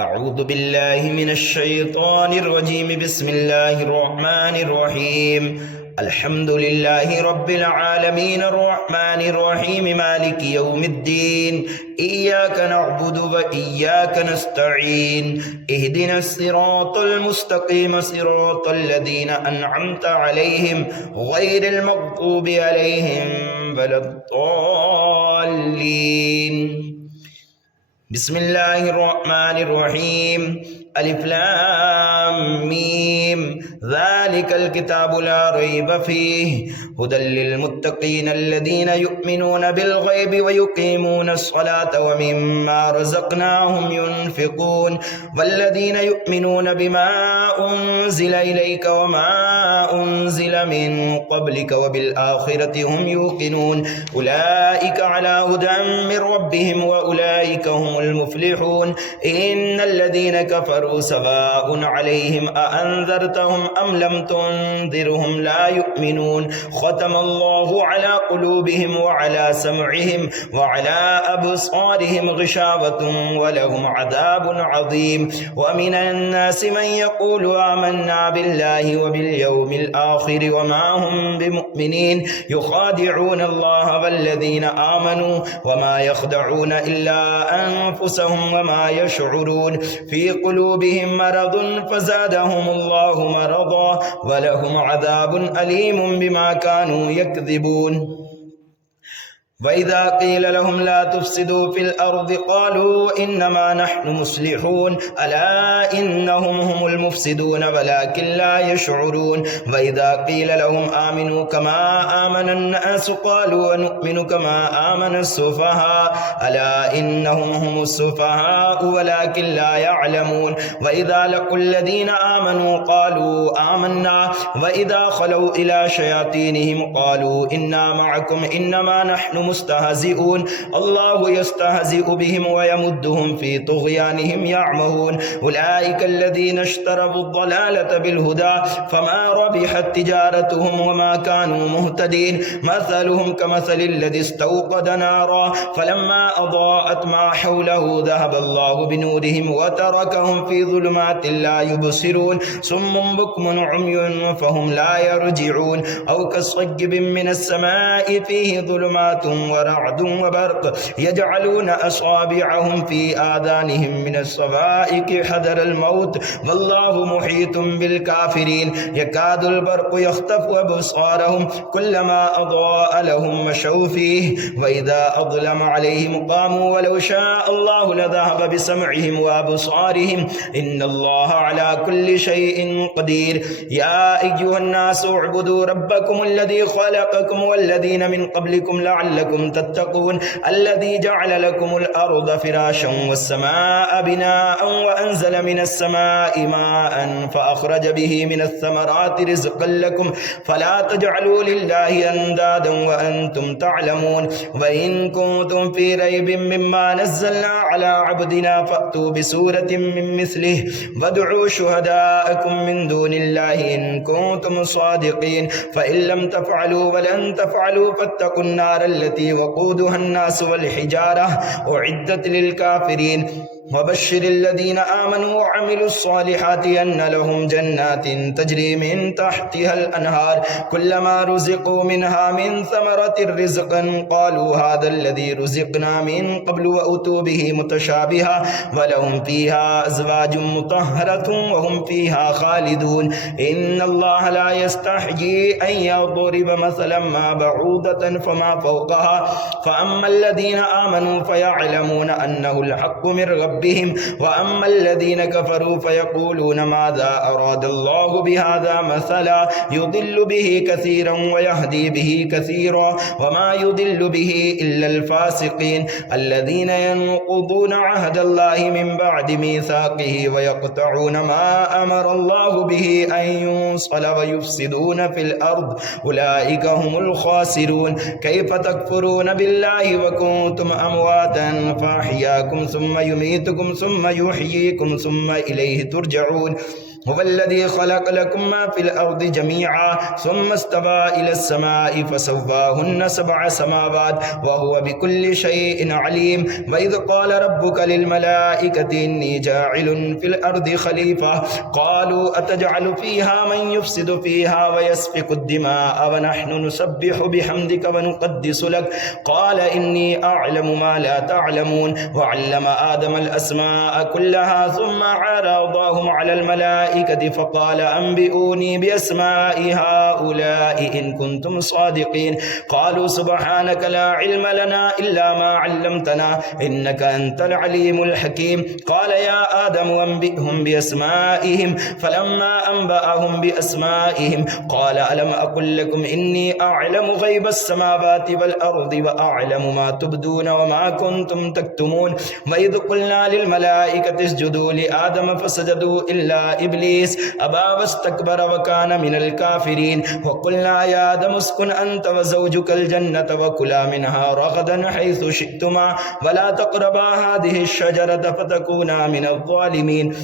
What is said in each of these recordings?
أعوذ بالله من الشيطان الرجيم. بسم الله الرحمن الرحيم. الحمد لله رب العالمين الرحمن الرحيم مالك يوم الدين. إياك نعبد وإياك نستعين. اهدنا الصراط المستقيم صراط الذين أنعمت عليهم غير المغضوب عليهم ولا الضالين. بسم الله الرحمن الرحيم. ألف لام ميم. ذلك الكتاب لا ريب فيه هدى للمتقين الذين يؤمنون بالغيب ويقيمون الصلاة ومما رزقناهم ينفقون والذين يؤمنون بما أنزل إليك وما أنزل من قبلك وبالآخرة هم يوقنون أولئك على هدى من ربهم وأولئك هم المفلحون. إن الذين كفروا سواء عليهم أأنذرتهم أم لم تنذرهم لا يؤمنون. ختم الله على قلوبهم وعلى سمعهم وعلى أبصارهم غشاوة ولهم عذاب عظيم. ومن الناس من يقول آمنا بالله وباليوم الآخر وما هم بمؤمنين يخادعون الله والذين آمنوا وما يخدعون إلا أنفسهم وما يشعرون. في قلوبهم مرض فزادهم الله مرضا ولهم عذاب أليم بما كانوا يكذبون. وإذا قيل لهم لا تفسدوا في الأرض قالوا إنما نحن مصلحون ألا إنهم هم المفسدون ولكن لا يشعرون. وإذا قيل لهم آمنوا كما آمن الناس قالوا ونؤمن كما آمن السفهاء ألا إنهم هم السفهاء ولكن لا يعلمون. وإذا لقوا الذين آمنوا قالوا آمنا وإذا خلوا إلى شياطينهم قالوا إنا معكم إنما نحن مستهزئون الله يستهزئ بهم ويمدهم في طغيانهم يعمهون. أولئك الذين اشتروا الضلالة بالهدى فما ربحت تجارتهم وما كانوا مهتدين. مثلهم كمثل الذي استوقد نارا فلما أضاءت ما حوله ذهب الله بنورهم وتركهم في ظلمات لا يبصرون صم بكم عمي فهم لا يرجعون. أو كصيب من السماء فيه ظلمات ورعد وبرق يجعلون أصابعهم في آذانهم من الصواعق حذر الموت والله محيط بالكافرين. يكاد البرق يخطف أبصارهم كلما أضاء لهم مشوا فيه وإذا أظلم عليهم قاموا ولو شاء الله لذهب بسمعهم وأبصارهم إن الله على كل شيء قدير. يا أيها الناس اعبدوا ربكم الذي خلقكم والذين من قبلكم لعلكم تتقون الذي جعل لكم الأرض فراشا والسماء بناء وأنزل من السماء ماء فأخرج به من الثمرات رزقا لكم فلا تجعلوا لله أندادا وأنتم تعلمون. وإن كنتم في ريب مما نزلنا على عبدنا فأتوا بسورة من مثله وادعوا شهداءكم من دون الله إن كنتم صادقين فإن لم تفعلوا ولن تفعلوا فاتقوا النار التي وقودها الناس والحجارة أعدت للكافرين. وبشر الذين آمنوا وعملوا الصالحات أن لهم جنات تجري من تحتها الأنهار كلما رزقوا منها من ثمرة رزقا قالوا هذا الذي رزقنا من قبل وأتوا به متشابها ولهم فيها أزواج مطهرة وهم فيها خالدون. إن الله لا يستحيي أن يضرب مثلا ما بعوضة فما فوقها فأما الذين آمنوا فيعلمون أنه الحق من ربهم وأما الذين كفروا فيقولون ماذا أراد الله بهذا مثلا يضل به كثيرا ويهدي به كثيرا وما يضل به إلا الفاسقين الذين ينقضون عهد الله من بعد ميثاقه ويقطعون ما أمر الله به أن يوصل ويفسدون في الأرض أولئك هم الخاسرون. كيف تكفرون بالله وكنتم أمواتا فأحياكم ثم يميتكم ثم يحييكم ثم إليه ترجعون. هو الذي خلق لكم ما في الأرض جميعا ثم استوى إلى السماء فسواهن 7 سماوات وهو بكل شيء عليم. وإذ قال ربك للملائكة إني جاعل في الأرض خليفة قالوا أتجعل فيها من يفسد فيها ويسفك الدماء ونحن نسبح بحمدك ونقدس لك قال إني أعلم ما لا تعلمون. وعلم آدم الأسماء كلها ثم عرضهم على الملائكة فقال أنبئوني بأسماء هؤلاء إن كنتم صادقين. قالوا سبحانك لا علم لنا إلا ما علمتنا إنك أنت العليم الحكيم. قال يا آدم أنبئهم بأسمائهم فلما أنبأهم بأسمائهم قال ألم أقل لكم إني أعلم غيب السماوات والأرض وأعلم ما تبدون وما كنتم تكتمون. وإذ قلنا للملائكة اسجدوا لآدم فسجدوا إلا إبليس أبى واستكبر وكان من الكافرين. وقلنا يا آدم اسكن أنت وزوجك الجنة وكلا منها رغدا حيث شئتما ولا تقربا هذه الشجرة فتكونا من الظالمين.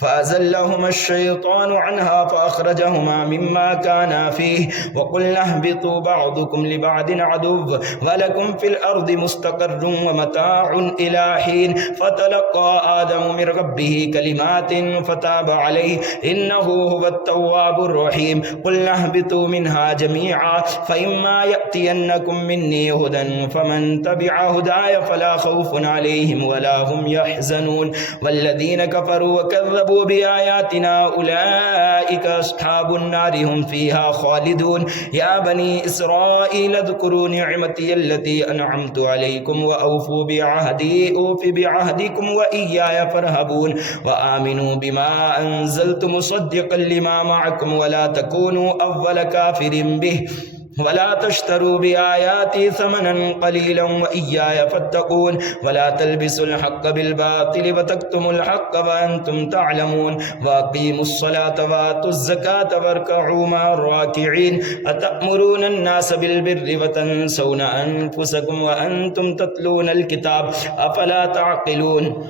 فأزلهما الشيطان عنها فأخرجهما مما كانا فيه وقلنا اهبطوا بعضكم لبعض عدو ولكم في الأرض مستقر ومتاع إلى حين. فتلقى آدم من ربه كلمات فتاب عليه إنه هو التواب الرحيم. قلنا اهبطوا منها جميعا فإما يأتينكم مني هدى فمن تبع هداي فلا خوف عليهم ولا هم يحزنون. والذين كفروا وكذبوا بآياتنا أولئك أصحاب النار هم فيها خالدون. يا بني إسرائيل اذكروا نعمتي التي أنعمت عليكم وأوفوا بعهدي أوف بعهدكم وإياي فارهبون. وآمنوا بما أنزلت مصدقا لما معكم ولا تكونوا أول كافر به ولا تشتروا بآياتي ثمنا قليلا وإياي فاتقون. ولا تلبسوا الحق بالباطل وتكتموا الحق وأنتم تعلمون. وأقيموا الصلاة وآتوا الزكاة واركعوا مع الراكعين. أتأمرون الناس بالبر وتنسون أنفسكم وأنتم تتلون الكتاب أفلا تعقلون.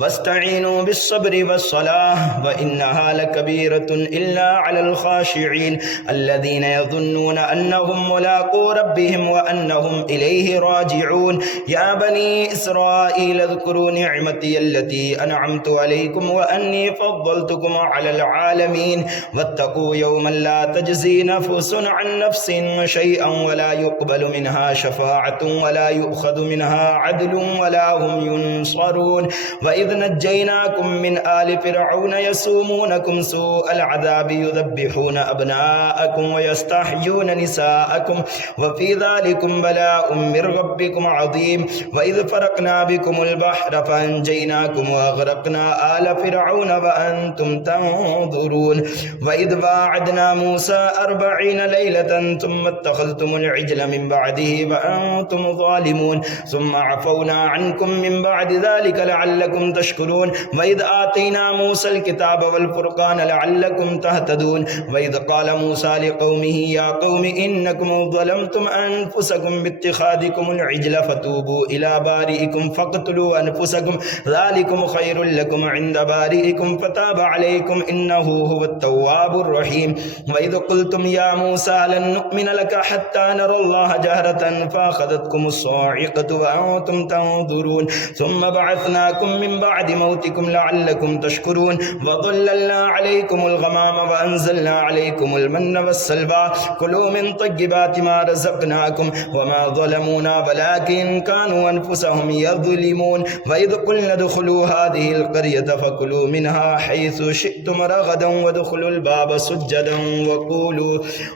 واستعينوا بالصبر والصلاة وإنها لكبيرة إلا على الخاشعين الذين يظنون أنهم ملاقو ربهم وأنهم إليه راجعون. يا بني إسرائيل اذكروا نعمتي التي أنعمت عليكم وأني فضلتكم على العالمين. واتقوا يوما لا تجزي نفس عن نفس شيئا ولا يقبل منها شفاعة ولا يؤخذ منها عدل ولا هم ينصرون. وإذ نجيناكم من آل فرعون يسومونكم سوء العذاب يذبحون أبناءكم ويستحيون نساءكم وفي ذلكم بلاء من ربكم عظيم. وإذ فرقنا بكم البحر فأنجيناكم وأغرقنا آل فرعون وأنتم تنظرون. وإذ واعدنا موسى 40 ليلة ثم اتخذتم العجل من بعده وأنتم ظالمون ثم عفونا عنكم من بعد ذلك لعلكم تشكرون. وإذ آتينا موسى الكتاب والفرقان لعلكم تهتدون. وإذ قال موسى لقومه يا قوم إنكم ظلمتم أنفسكم باتخاذكم العجل فتوبوا إلى بارئكم فاقتلوا أنفسكم ذلكم خير لكم عند بارئكم فتاب عليكم إنه هو التواب الرحيم. وإذ قلتم يا موسى لن نؤمن لك حتى نرى الله جهرة فأخذتكم الصاعقة وأنتم تنظرون ثم بعثناكم من بعد موتكم لعلكم تشكرون. وظللنا عليكم الغمام وأنزلنا عليكم المن والسلوى كلوا من طيبات ما رزقناكم وما ظلمونا ولكن كانوا أنفسهم يظلمون. وإذ قلنا ادخلوا هذه القرية فكلوا منها حيث شئتم رغدا وادخلوا الباب سجدا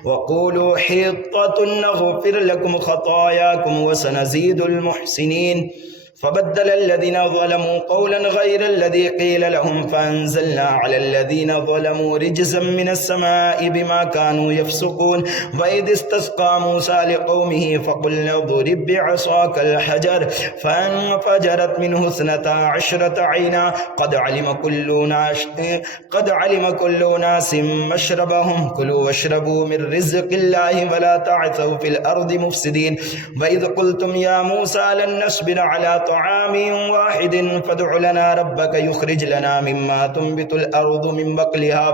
وقولوا حطة نغفر لكم خطاياكم وسنزيد المحسنين. فبدل الذين ظلموا قولا غير الذي قيل لهم فأنزلنا على الذين ظلموا رجزا من السماء بما كانوا يفسقون. وإذ استسقى موسى لقومه فقلنا اضرب بعصاك الحجر فانفجرت منه 12 عينا قد علم كل ناس مشربهم كلوا واشربوا من رزق الله ولا تعثوا في الأرض مفسدين. وإذ قلتم يا موسى لن نصبر على طعام واحد فادع لنا ربك يخرج لنا مما تنبت الأرض من بقلها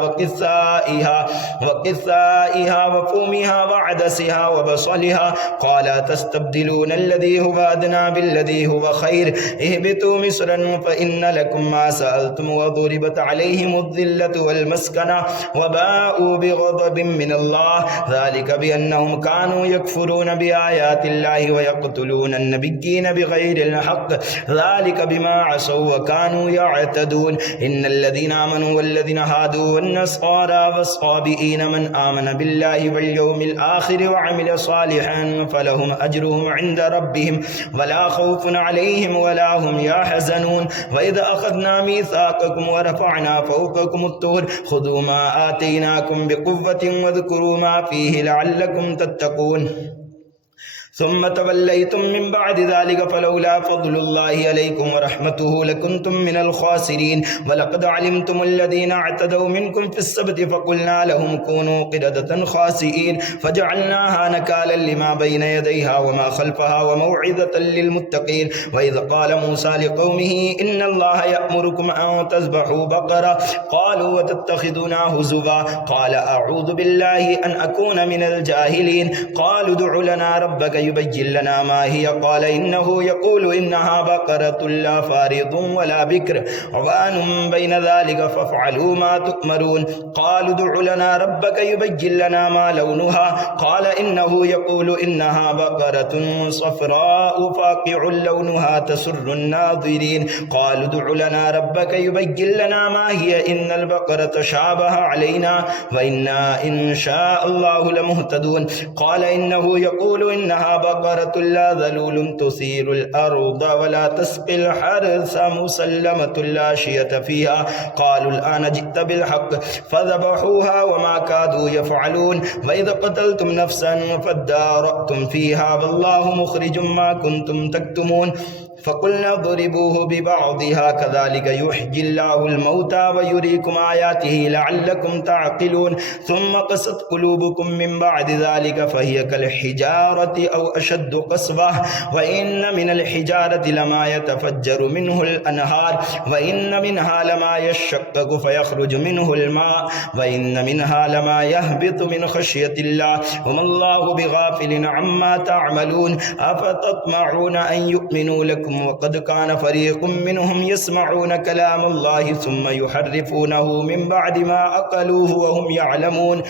وقثائها وفومها وعدسها وبصلها قال تستبدلون الذي هو أدنى بالذي هو خير اهبطوا مصرا فإن لكم ما سألتم وضربت عليهم الذلة والمسكنة وباءوا بغضب من الله ذلك بأنهم كانوا يكفرون بآيات الله ويقتلون النبيين بغير الحق ذلك بما عصوا وكانوا يعتدون إن الذين آمنوا والذين هادوا والنصارى والصابئين من آمن بالله واليوم الآخر وعمل صالحا فلهم أجرهم عند ربهم ولا خوف عليهم ولا هم يحزنون وإذا أخذنا ميثاقكم ورفعنا فوقكم الطور خذوا ما آتيناكم بقوة واذكروا ما فيه لعلكم تتقون ثم توليتم من بعد ذلك فلولا فضل الله عليكم ورحمته لكنتم من الخاسرين ولقد علمتم الذين اعتدوا منكم في السبت فقلنا لهم كونوا قردة خاسئين فجعلناها نكالا لما بين يديها وما خلفها وموعظة للمتقين وإذ قال موسى لقومه إن الله يأمركم أن تذبحوا بقرة قالوا وتتخذنا هزوا قال أعوذ بالله أن أكون من الجاهلين قالوا ادع لنا ربك يبين لنا ما هي قال إنه يقول إنها بقرة لا فارض ولا بكر عوان بين ذلك فافعلوا ما تؤمرون قالوا ادع لنا ربك يبين لنا ما لونها قال إنه يقول إنها بقرة صفراء فاقع لونها تسر الناظرين قالوا ادع لنا ربك يبين لنا ما هي إن البقرة شابه علينا وإنا إن شاء الله لمهتدون قال إنه يقول إنها بقرة لا ذلول تثير الأرض ولا تسقي الحرث مسلمة لا شية فيها قالوا الآن جئت بالحق فذبحوها وما كادوا يفعلون وإذا قتلتم نفسا فادارأتم فيها والله مخرج ما كنتم تكتمون فقلنا ضربوه ببعضها كذلك يحيي الله الموتى ويريكم آياته لعلكم تعقلون ثم قست قلوبكم من بعد ذلك فهي كالحجارة أو أشد قسوة وإن من الحجارة لما يتفجر منه الأنهار وإن منها لما يشقق فيخرج منه الماء وإن منها لما يهبط من خشية الله وما الله بغافل عما تعملون أفتطمعون أن يؤمنوا لكم وقد كان فريق منهم يسمعون كلام الله ثم يحرفونه من بعد ما أقلوه وهم يعلمون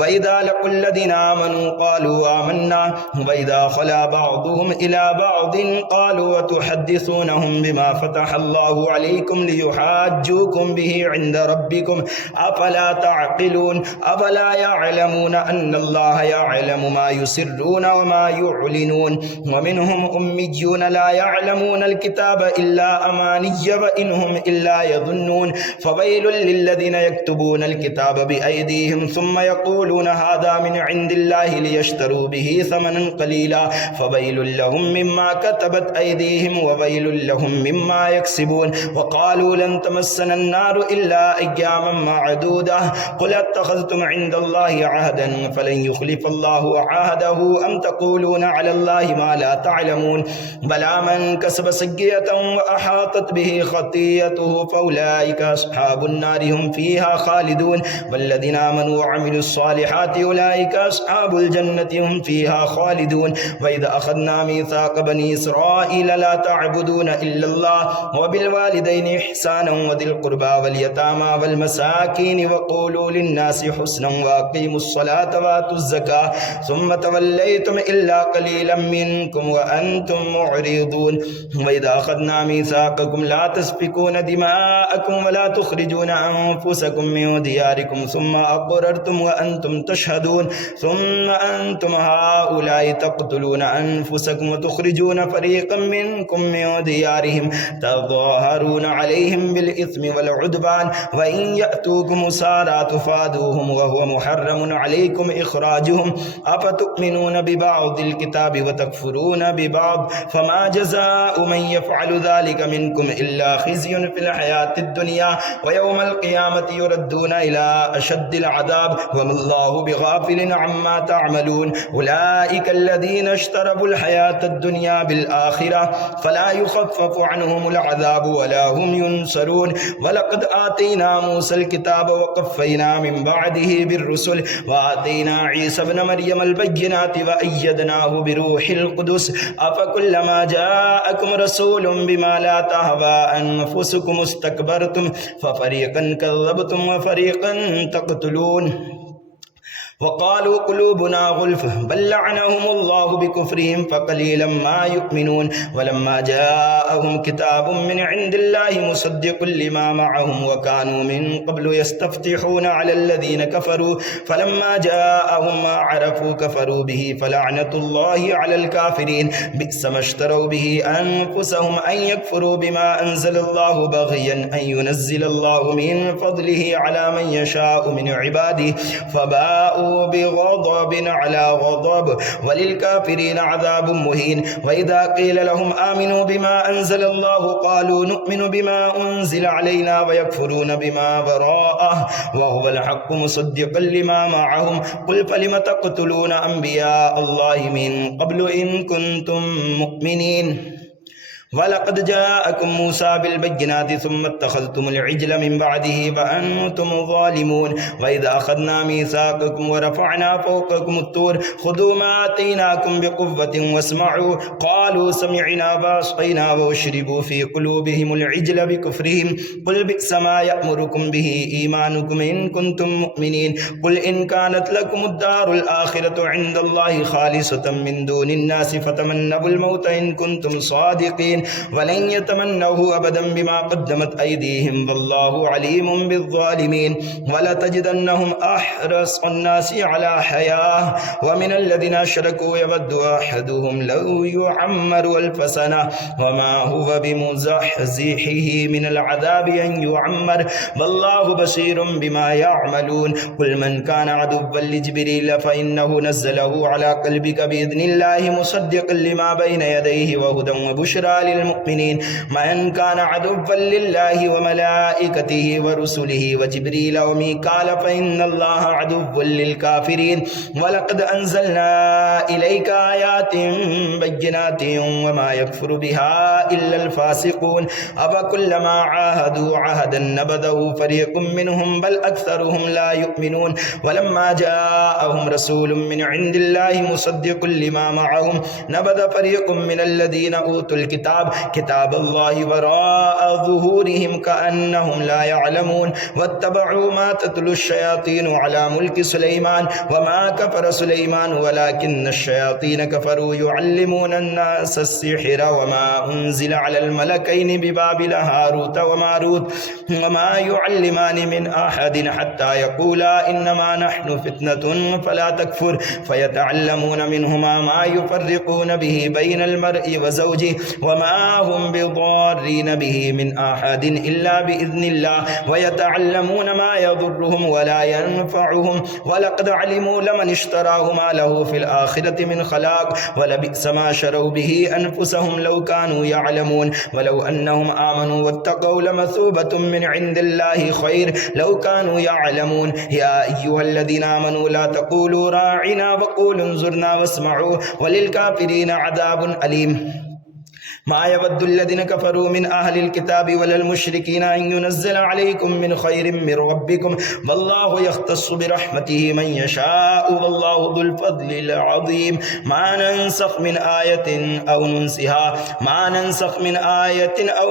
وإذا لقوا الذين آمنوا قالوا آمنا وإذا خلا بعضهم إلى بعض قالوا وتحدثونهم بما فتح الله عليكم ليحاجوكم به عند ربكم أفلا تعقلون أفلا يعلمون أن الله يعلم ما يسرون وما يعلنون ومنهم أميون لا يعلمون الكتاب إلا أماني وإنهم إلا يظنون فويل للذين يكتبون الكتاب بأيديهم ثم يقولون هذا من عند الله ليشتروا به ثمنا قليلا فويل لهم مما كتبت أيديهم وويل لهم مما يكسبون وقالوا لن تمسنا النار إلا أياما معدودة قل اتخذتم عند الله عهدا فلن يخلف الله عهده أم تقولون على الله ما لا تعلمون بلى من كسب سيئة وأحاطت به خطيئته فأولئك أصحاب النار هم فيها خالدون والذين آمنوا وعملوا الصالحات أولئك أصحاب الجنة هم فيها خالدون وإذا أخذنا ميثاق بني إسرائيل لا تعبدون إلا الله وبالوالدين إحسانا وذي القربى واليتامى والمساكين وقولوا للناس حسنا وأقيموا الصلاة وآتوا الزكاة ثم توليتم إلا قليلا منكم وأنتم معرضون وإذا أخذنا ميثاقكم لا تسفكون دماءكم ولا تخرجون أنفسكم من دياركم ثم أقررتم وأنتم تشهدون ثم أنتم هؤلاء تقتلون أنفسكم وتخرجون فريقا منكم من ديارهم تظاهرون عليهم بالإثم والعدوان وإن يأتوكم سارى تفادوهم وهو محرم عليكم إخراجهم أفتؤمنون ببعض الكتاب وتكفرون ببعض فما جزاء جزاء من يفعل ذلك منكم إلا خزي في الحياة الدنيا ويوم القيامة يردون إلى أشد العذاب وما الله بغافل عما تعملون أولئك الذين اشتروا الحياة الدنيا بالآخرة فلا يخفف عنهم العذاب ولا هم ينصرون ولقد آتينا موسى الكتاب وقفينا من بعده بالرسل وآتينا عيسى ابن مريم البينات وأيدناه بروح القدس أفكلما جاءكم رسول بما لا تهوى أنفسكم استكبرتم ففريقا كذبتم وفريقا تقتلون وقالوا قلوبنا غلف بل لعنهم الله بكفرهم فقليلا ما يؤمنون ولما جاءهم كتاب من عند الله مصدق لما معهم وكانوا من قبل يستفتحون على الذين كفروا فلما جاءهم ما عرفوا كفروا به فلعنة الله على الكافرين بئس ما اشتروا به أنفسهم أن يكفروا بما أنزل الله بغيا أن ينزل الله من فضله على من يشاء من عباده فباءوا بغضب على غضب وللكافرين عذاب مهين وإذا قيل لهم آمنوا بما أنزل الله قالوا نؤمن بما أنزل علينا ويكفرون بما براءه وهو الحق مصدقا لما معهم قل فلم تقتلون أنبياء الله من قبل إن كنتم مؤمنين ولقد جاءكم موسى بالبينات ثم اتخذتم العجل من بعده فأنتم ظالمون وإذا أخذنا ميثاقكم ورفعنا فوقكم الطور خذوا ما آتيناكم بقوة واسمعوا قالوا سمعنا وعصينا وأشربوا في قلوبهم العجل بكفرهم قل بئس ما يأمركم به إيمانكم إن كنتم مؤمنين قل إن كانت لكم الدار الآخرة عند الله خالصة من دون الناس فتمنوا الموت إن كنتم صادقين ولن يتمنوه أبدا بما قدمت أيديهم والله عليم بالظالمين ولتجدنهم أحرص الناس على حياة ومن الذين أشركوا يود أحدهم لو يعمر 1000 سنة وما هو بمزحزحه من العذاب أن يعمر والله بصير بما يعملون قل من كان عدوا لجبريل فإنه نزله على قلبك بإذن الله مصدقا لما بين يديه وهدى وبشرى للمؤمنين من كان عدوا لله وملائكته ورسله وجبريل وميكال فإن الله عدو للكافرين ولقد أنزلنا إليك آيات بينات وما يكفر بها إلا الفاسقون أفكلما عاهدوا عهدا نبذه فريق منهم بل أكثرهم لا يؤمنون ولما جاءهم رسول من عند الله مصدق لما معهم نبذ فريق من الذين أوتوا الكتاب كتاب الله وراء ظهورهم كأنهم لا يعلمون واتبعوا ما تتلو الشياطين على ملك سليمان وما كفر سليمان ولكن الشياطين كفروا يعلمون الناس السحر وما أنزل على الملكين ببابل هاروت وماروت وما يعلمان من أحد حتى يقولا إنما نحن فتنة فلا تكفر فيتعلمون منهما ما يفرقون به بين المرء وزوجه وما هم بضارين به من أحد إلا بإذن الله ويتعلمون ما يضرهم ولا ينفعهم ولقد علموا لمن اشتراه ما له في الآخرة من خلاق ولبئس ما شروا به أنفسهم لو كانوا يعلمون ولو أنهم آمنوا واتقوا لمثوبة من عند الله خير لو كانوا يعلمون يا أيها الذين آمنوا لا تقولوا راعنا وقولوا انظرنا واسمعوا وللكافرين عذاب أليم ما يود الذين كفروا من أهل الكتاب ولا المشركين أن ينزل عليكم من خير من ربكم والله يختص برحمته من يشاء والله ذو الفضل العظيم ما ننسخ من آية أو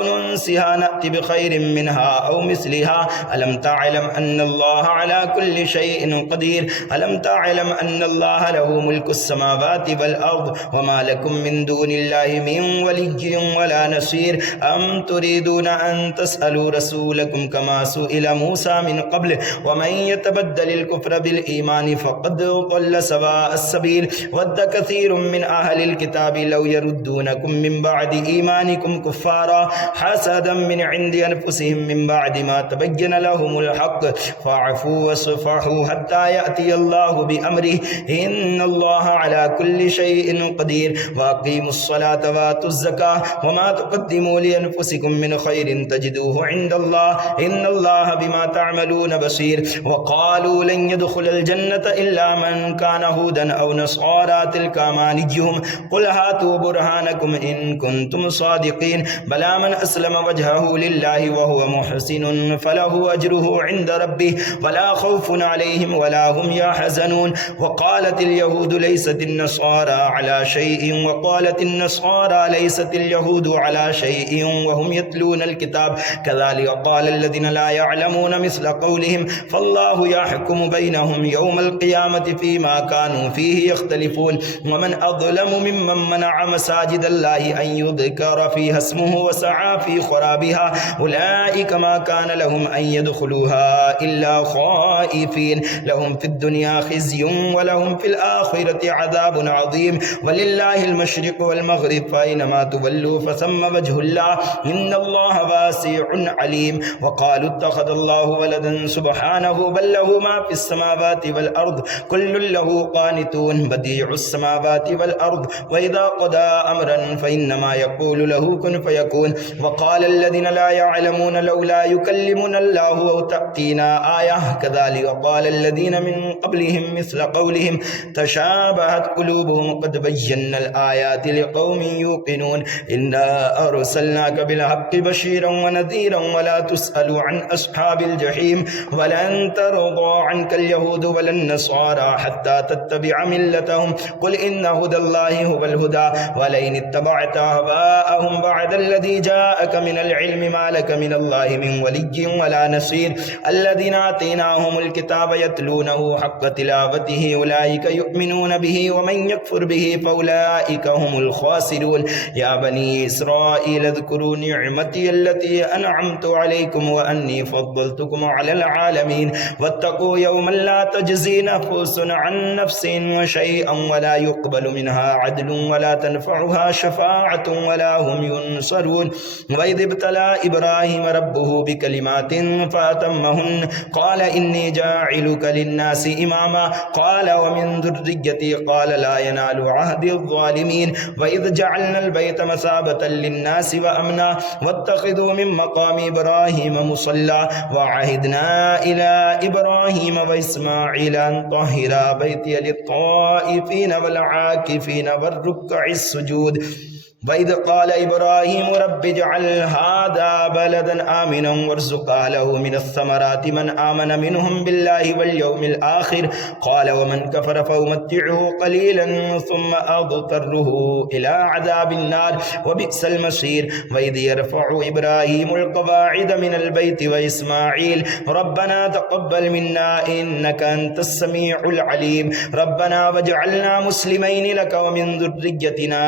ننسها نأتي بخير منها أو مثلها ألم تعلم أن الله على كل شيء قدير ألم تعلم أن الله له ملك السماوات والأرض وما لكم من دون الله من ولي ولا نصير أم تريدون أن تسألوا رسولكم كما سئل موسى من قبل ومن يتبدل الكفر بالإيمان فقد ضل سواء السبيل ود كثير من أهل الكتاب لو يردونكم من بعد إيمانكم كفارا حسدا من عند أنفسهم من بعد ما تبين لهم الحق فاعفوا واصفحوا حتى يأتي الله بأمره إن الله على كل شيء قدير وأقيموا الصلاة وآتوا الزكاة الله وما تقدموا لأنفسكم من خير تجدوه عند الله إن الله بما تعملون بصير وقالوا لن يدخل الجنة إلا من كان هودا أو نصارى تلك أمانيهم قل هاتوا برهانكم إن كنتم صادقين بلى من أسلم وجهه لله وهو محسن فله أجره عند ربه ولا خوف عليهم ولا هم يحزنون وقالت اليهود ليست النصارى على شيء وقالت النصارى ليست اليهود على شيء وهم يتلون الكتاب كذلك قال الذين لا يعلمون مثل قولهم فالله يحكم بينهم يوم القيامة فيما كانوا فيه يختلفون ومن أظلم ممن منع مساجد الله أن يذكر فيها اسمه وسعى في خرابها أولئك ما كان لهم أن يدخلوها إلا خائفين لهم في الدنيا خزي ولهم في الآخرة عذاب عظيم ولله المشرق والمغرب فأينما تولوا فثم وجه الله إن الله واسع عليم وقالوا اتخذ الله ولدا سبحانه بل له ما في السماوات والأرض كل له قانتون بديع السماوات والأرض وإذا قضى أمرا فإنما يقول له كن فيكون وقال الذين لا يعلمون لولا يكلمنا الله أو تأتينا آية كذلك قال الذين من قبلهم مثل قولهم تشابهت قلوبهم قد بينا الآيات لقوم يوقنون إنا أرسلناك بالحق بشيرا ونذيرا ولا تسأل عن أصحاب الجحيم ولن ترضى عنك اليهود ولا النصارى حتى تتبع ملتهم قل إن هدى الله هو الهدى ولئن اتبعت أهواءهم بعد الذي جاءك من العلم ما لك من الله من ولي ولا نصير الذين آتيناهم الكتاب يتلونه حق تلاوته أولئك يؤمنون به ومن يكفر به فأولئك هم الخاسرون يا بني إسرائيل اذكروا نعمتي التي أنعمت عليكم وأني فضلتكم على العالمين واتقوا يوما لا تجزي نفس عن نفس شيئا ولا يقبل منها عدل ولا تنفعها شفاعة ولا هم ينصرون وإذ ابتلى إبراهيم ربه بكلمات فأتمهن قال إني جاعلك للناس إماما قال ومن ذريتي قال لا ينال عهد الظالمين وإذ جعلنا البيت مثابة للناس وأمنا واتخذوا من مقام إبراهيم مصلى وعهدنا إلى إبراهيم وإسماعيل أن طهرا بيتي للطائفين والعاكفين والركع السجود وإذ قال إبراهيم رب اجعل هذا بلدا آمنا وارزق أهله من الثمرات من آمن منهم بالله واليوم الآخر قال ومن كفر فأمتعه قليلا ثم أضطره إلى عذاب النار وبئس المصير وإذ يرفع إبراهيم القواعد من البيت وإسماعيل ربنا تقبل منا إنك أنت السميع العليم ربنا واجعلنا مسلمين لك ومن ذريتنا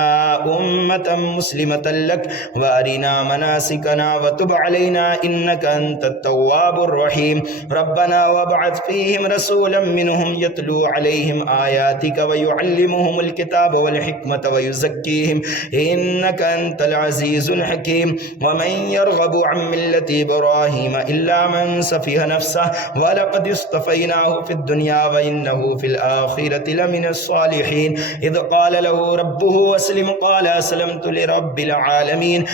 أمة مسلمة لك وأرنا مناسكنا وتب علينا إنك أنت التواب الرحيم ربنا وابعث فيهم رسولا منهم يتلو عليهم آياتك ويعلمهم الكتاب والحكمة ويزكيهم إنك أنت العزيز الحكيم ومن يرغب عن ملة إبراهيم إلا من سفه نفسه ولقد اصطفيناه في الدنيا وإنه في الآخرة لمن الصالحين إذ قال له ربه أسلم قال أسلمت لرب العالمين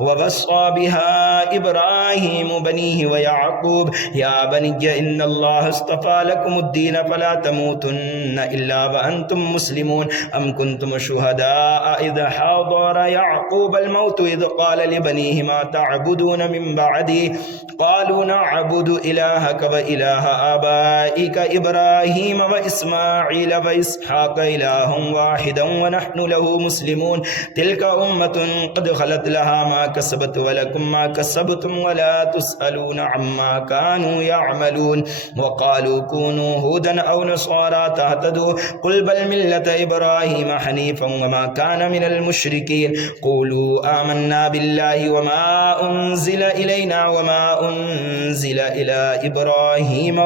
ووصى بها إبراهيم بنيه ويعقوب يا بني إن الله اصطفى لكم الدين فلا تموتن إلا وأنتم مسلمون أم كنتم شهداء إذ حضر يعقوب الموت إذ قال لبنيه ما تعبدون من بعدي قالوا نعبد إلهك وإله آبائك إبراهيم وإسماعيل وإسحاق إلها واحدا ونحن له مسلمون تلك أمة قد خلت لها ما كسبت ولكم ما كسبتم ولا تسألون عما كانوا يعملون وقالوا كونوا هودا أو نصارى تهتدوا قل بل ملة إبراهيم حنيفا وما كان من المشركين قولوا آمنا بالله وما أنزل إلينا وما أنزل إلى إبراهيم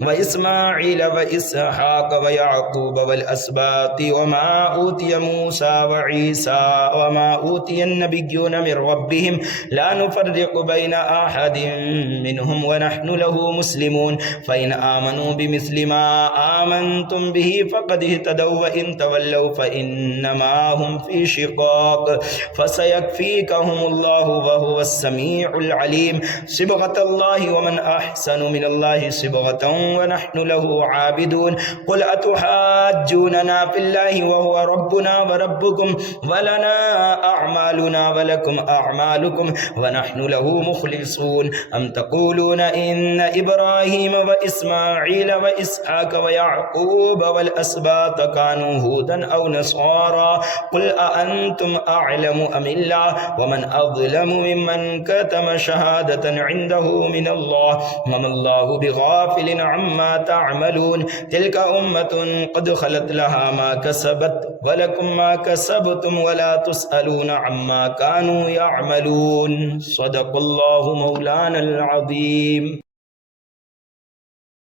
وإسماعيل وإسحاق ويعقوب والأسباط وما أوتي أوتي موسى وعيسى وما أوتي النبيون من ربهم لا نفرق بين أحد منهم ونحن له مسلمون فإن آمنوا بمثل ما آمنتم به فقد اهتدوا وإن تولوا فإنما هم في شقاق فسيكفيكهم الله وهو السميع العليم صبغة الله ومن أحسن من الله صبغة ونحن له عابدون قل أتحاجوننا في الله وهو ربنا وربكم ولنا أعمالنا ولكم أعمالكم ونحن له مخلصون أم تقولون إن إبراهيم وإسماعيل وإسحاق ويعقوب والأسباط كانوا هودا أو نصارى قل أأنتم أعلم أم الله ومن أظلم ممن كتم شهادة عنده من الله وما الله بغافل عما تعملون تلك أمة قد خلت لها ما كسبت ولكم ما كسبتم ولا تسألون عما كانوا يعملون صدق الله مولانا العظيم.